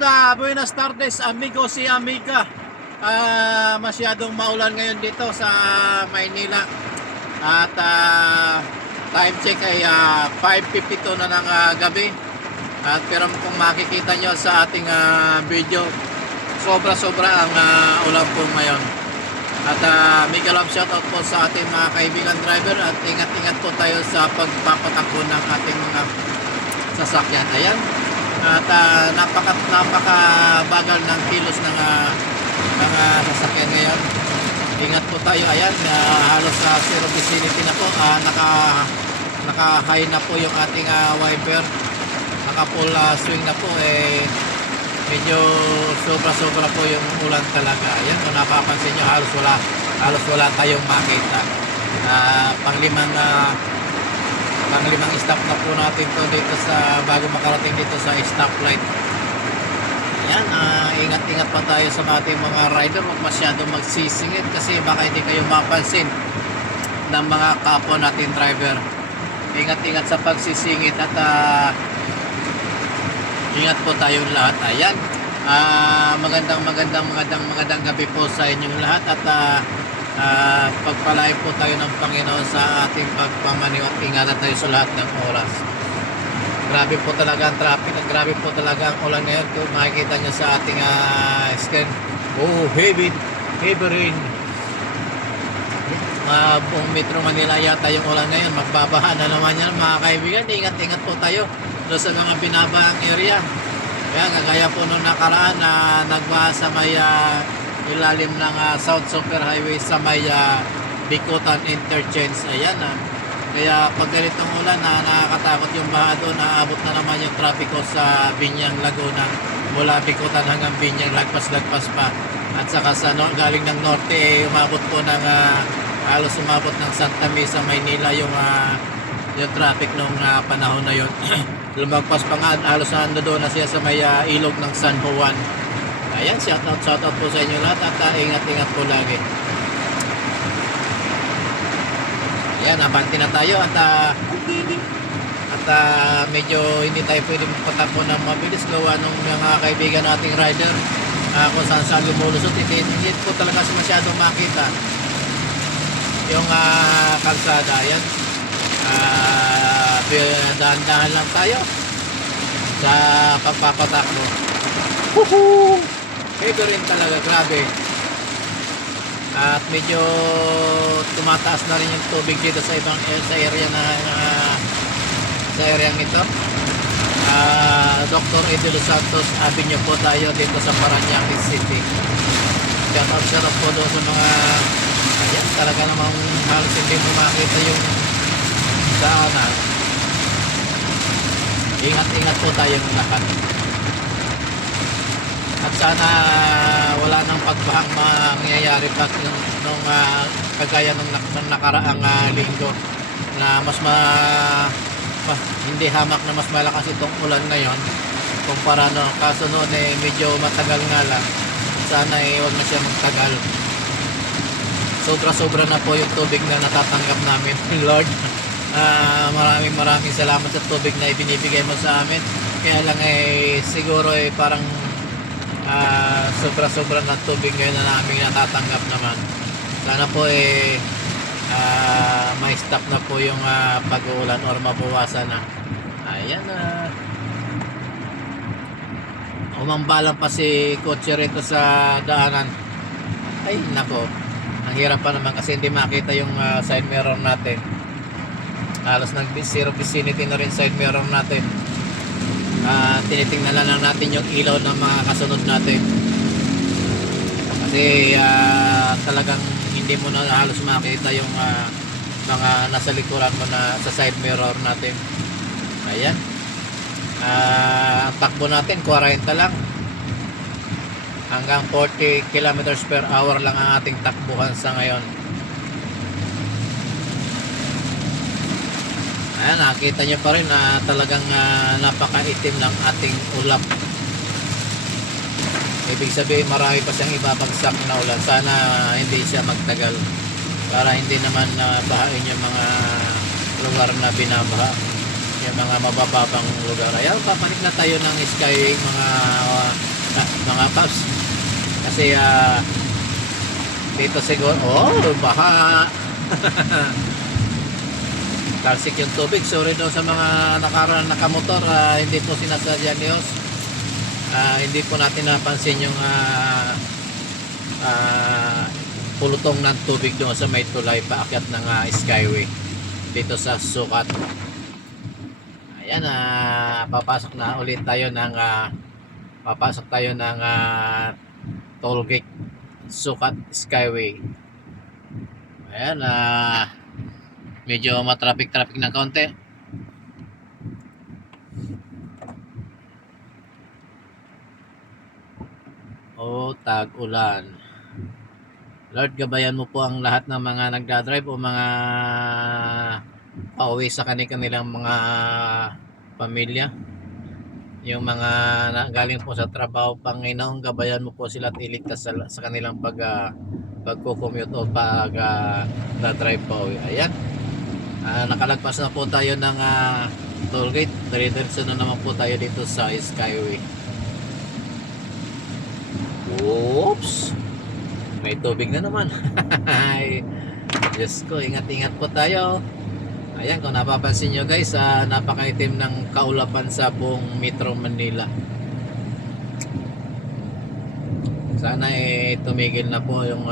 lahat, buenas tardes amigos y amiga. Masyadong maulan ngayon dito sa Maynila. At time check ay 5:52 na ng gabi. At pero kung makikita nyo sa ating video, sobra-sobra ang ulan po ngayon. At mega love shoutout po sa ating mga kaibigan driver. At ingat-ingat po tayo sa pagpapatakbo ng ating mga sasakyan. Ayan. At napakabagal ng kilos ng sasakyan ngayon. Ingat po tayo. Ayan, halos sa zero vicinity na po. Naka-high na po yung ating wiper. Naka-full swing na po. Medyo sobra-sobra po yung ulan talaga. Ayan, kung napapansin nyo, halos wala tayong makita. Panglimang stop na po natin to dito sa bago makarating dito sa stoplight. Ayan, ingat-ingat pa tayo sa ating mga rider. Huwag masyadong magsisingit kasi baka hindi kayo mapansin ng mga kapwa natin driver. Ingat-ingat sa pagsisingit at ingat po tayong lahat. Ayan, magandang gabi po sa inyong lahat at pagpalain po tayo ng Panginoon sa ating pagpamaniw at ingatan tayo sa lahat ng oras. Grabe po talaga ang traffic at grabe po talaga ang ulan ngayon. Kung makikita nyo sa ating screen, heavy rain. Buong Metro Manila yata yung ulan ngayon. Magbabaha na naman yan mga kaibigan. Ingat-ingat po tayo doon sa mga binabaang area. Kaya gagaya po nung nakaraan na nagbaha sa may ilalim ng South Super Highway sa may Bicutan Interchange. Ayan kaya pag ganitong ulan nakakatakot yung baha doon. Naabot na naman yung trapiko sa Binyang Laguna mula Bicutan hanggang Binyang, lagpas pa. At saka sa galing ng norte umabot po ng halos umabot ng Santa Mesa, Maynila yung traffic nung panahon na yun. Lumagpas pa nga, halos doon na siya sa may ilog ng San Juan. Ayan, shoutout po sa inyo lahat at ingat-ingat po lagi. Ayan, abanti na tayo at medyo hindi tayo pwede magpatakbo ng mabilis gawa nung mga kaibigan nating rider kung saan lumulusot. Hindi po talaga masyadong makita yung kalsada. Ayan, dahan-dahan lang tayo sa pagpapatakbo. Heavy rin talaga, grabe. At medyo tumataas na rin yung tubig dito sa ibang sa area sa area ito. Dr. Edil Santos Avenue po tayo dito sa Parañaque City. Shoutout po doon sa mga ayan, talaga namang halos hindi mo makita yung daanan. Ingat-ingat po tayong lahat. At sana wala nang pagbahang mangyayari pa nung kagaya nung nakaraang linggo na mas hindi hamak na mas malakas itong ulan ngayon kumpara no kaso noon medyo matagal nga lang. Sana wag na siya magtagal. Sobra na po yung tubig na natatanggap namin. Lord, maraming salamat sa tubig na ibinibigay mo sa amin. Kaya lang siguro parang sobra na tubig ngayon na namin natatanggap naman. Sana po may stop na po yung pag-uulan or mabawasan na. Ayan umambalan pa si kotse rito sa daanan. Ay nako, ang hirap pa naman kasi hindi makita yung side mirror natin. Halos zero vicinity na rin side mirror natin. Tinitingnan lang natin yung ilaw ng mga kasunod natin kasi talagang hindi mo na halos makita yung mga nasa likuran mo na sa side mirror natin. Ayan, ang takbo natin 40 lang hanggang 40 kilometers per hour lang ang ating takbuhan sa ngayon. Ayan, nakita nyo pa rin na talagang napakaitim ng ating ulap. Ibig sabihin marami pa siyang ibabagsak na ulan. Sana hindi siya magtagal para hindi naman bahain yung mga lugar na binabaha, yung mga mabababang lugar. Ayan, papanik na tayo ng Skyway mga Paps. Kasi dito siguro, baha. Talsik yung tubig. Sorry daw sa mga nakamotor, hindi po sinasadya ni Os. Hindi po natin napansin yung pulutong ng tubig doon sa may tulay paakyat ng Skyway dito sa Sukat. Ayan, papasok na ulit tayo ng toll gate Sukat Skyway. Ayan, medyo matraffic ng kaunti. Tag-ulan. Lord, gabayan mo po ang lahat ng mga nagdadrive o mga pauwi sa kanilang mga pamilya. Yung mga galing po sa trabaho, Panginoon, gabayan mo po sila at iligtas sa kanilang pagko-commute o pag-drive pauwi. Ayan. Nakalagpas na po tayo ng toll gate. Diretso na naman po tayo dito sa Skyway. Oops! May tubig na naman. Diyos ko, ingat-ingat po tayo. Ayan, kung napapansin nyo guys, napakaitim ng kaulapan sa buong Metro Manila. Sana tumigil na po yung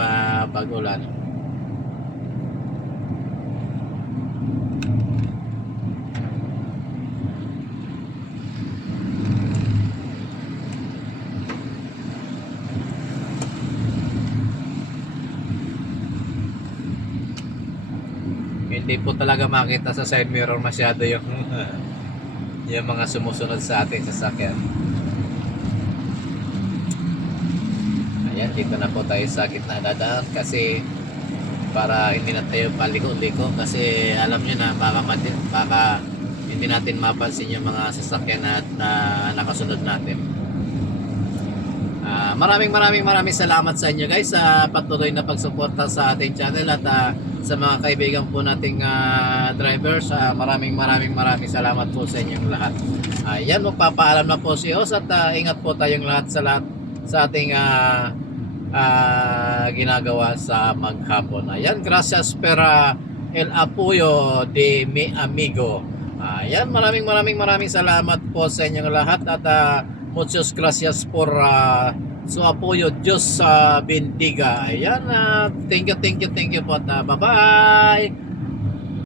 pag-ulan. Hindi po talaga makita sa side mirror masyado yung yung mga sumusunod sa ating sasakyan. Ayan, dito na po tayo sa gitna dadaan kasi para hindi na tayo paliko-liko kasi alam nyo na baka hindi natin mapansin yung mga sasakyan na nakasunod natin. Maraming salamat sa inyo guys sa patuloy na pagsuporta sa ating channel at sa mga kaibigan po nating drivers. Maraming salamat po sa inyong lahat. Yan, magpapaalam na po si Os at ingat po tayong lahat sa ating ginagawa sa maghapon. Ayan, gracias per el apoyo de mi amigo. Ayan, maraming salamat po sa inyong lahat at muchas gracias por su apoyo. Diyos bendiga. Ayan, thank you po at bye bye.